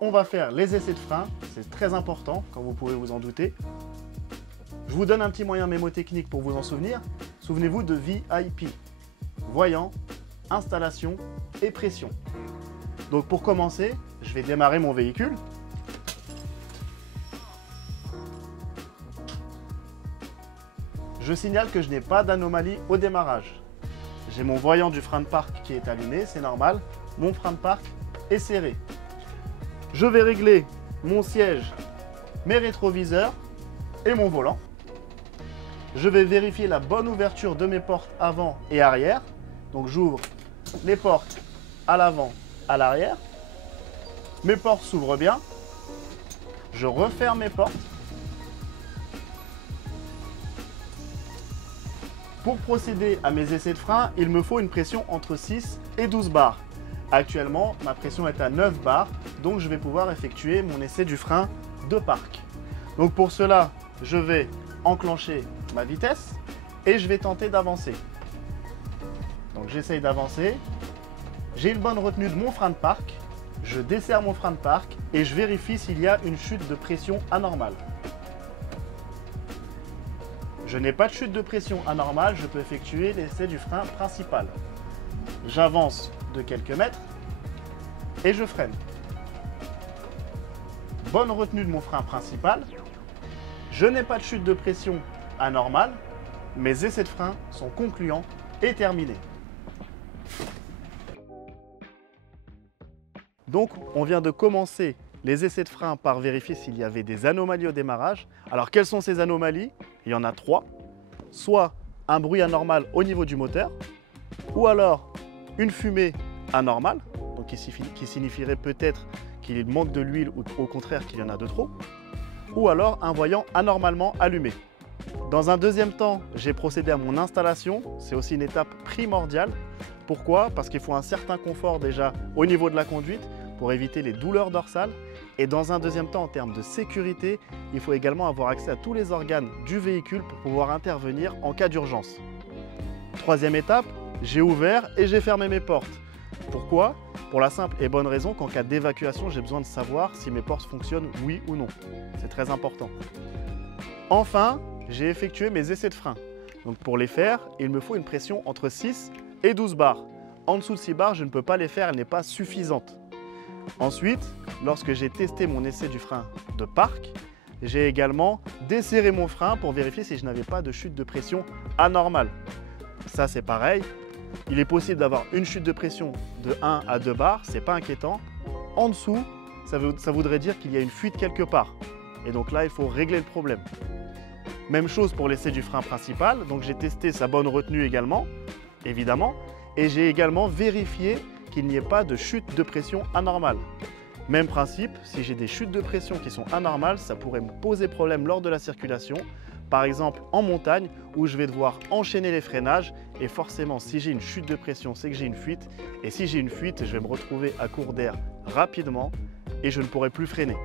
on va faire les essais de frein. C'est très important, comme vous pouvez vous en douter. Je vous donne un petit moyen mémotechnique pour vous en souvenir. Souvenez-vous de VIP. Voyant, installation et pression. Donc pour commencer, je vais démarrer mon véhicule. Je signale que je n'ai pas d'anomalie au démarrage. J'ai mon voyant du frein de parc qui est allumé, c'est normal. Mon frein de parc est serré. Je vais régler mon siège, mes rétroviseurs et mon volant. Je vais vérifier la bonne ouverture de mes portes avant et arrière. Donc j'ouvre les portes à l'avant, à l'arrière. Mes portes s'ouvrent bien. Je referme mes portes. Pour procéder à mes essais de frein, il me faut une pression entre 6 et 12 bars. Actuellement, ma pression est à 9 bars, donc je vais pouvoir effectuer mon essai du frein de parc. Donc pour cela, je vais enclencher ma vitesse et je vais tenter d'avancer. Donc j'essaye d'avancer. J'ai une bonne retenue de mon frein de parc. Je desserre mon frein de parc et je vérifie s'il y a une chute de pression anormale. Je n'ai pas de chute de pression anormale, je peux effectuer l'essai du frein principal. J'avance de quelques mètres et je freine. Bonne retenue de mon frein principal. Je n'ai pas de chute de pression anormale. Mes essais de frein sont concluants et terminés. Donc, on vient de commencer les essais de frein par vérifier s'il y avait des anomalies au démarrage. Alors, quelles sont ces anomalies? Il y en a 3. Soit un bruit anormal au niveau du moteur, ou alors une fumée anormale, donc qui signifierait peut-être qu'il manque de l'huile ou au contraire qu'il y en a de trop, ou alors un voyant anormalement allumé. Dans un deuxième temps, j'ai procédé à mon installation. C'est aussi une étape primordiale. Pourquoi? Parce qu'il faut un certain confort déjà au niveau de la conduite pour éviter les douleurs dorsales. Et dans un deuxième temps, en termes de sécurité, il faut également avoir accès à tous les organes du véhicule pour pouvoir intervenir en cas d'urgence. Troisième étape, j'ai ouvert et j'ai fermé mes portes. Pourquoi? Pour la simple et bonne raison qu'en cas d'évacuation, j'ai besoin de savoir si mes portes fonctionnent oui ou non. C'est très important. Enfin, j'ai effectué mes essais de frein. Donc pour les faire, il me faut une pression entre 6 et 12 bars. En dessous de 6 bars, je ne peux pas les faire, elle n'est pas suffisante. Ensuite, lorsque j'ai testé mon essai du frein de parc, j'ai également desserré mon frein pour vérifier si je n'avais pas de chute de pression anormale. Ça, c'est pareil. Il est possible d'avoir une chute de pression de 1 à 2 bars, c'est pas inquiétant. En dessous, ça voudrait dire qu'il y a une fuite quelque part. Et donc là, il faut régler le problème. Même chose pour l'essai du frein principal. Donc j'ai testé sa bonne retenue également, évidemment. Et j'ai également vérifié qu'il n'y ait pas de chute de pression anormale. Même principe, si j'ai des chutes de pression qui sont anormales, ça pourrait me poser problème lors de la circulation. Par exemple en montagne où je vais devoir enchaîner les freinages et forcément si j'ai une chute de pression, c'est que j'ai une fuite. Et si j'ai une fuite, je vais me retrouver à court d'air rapidement et je ne pourrai plus freiner.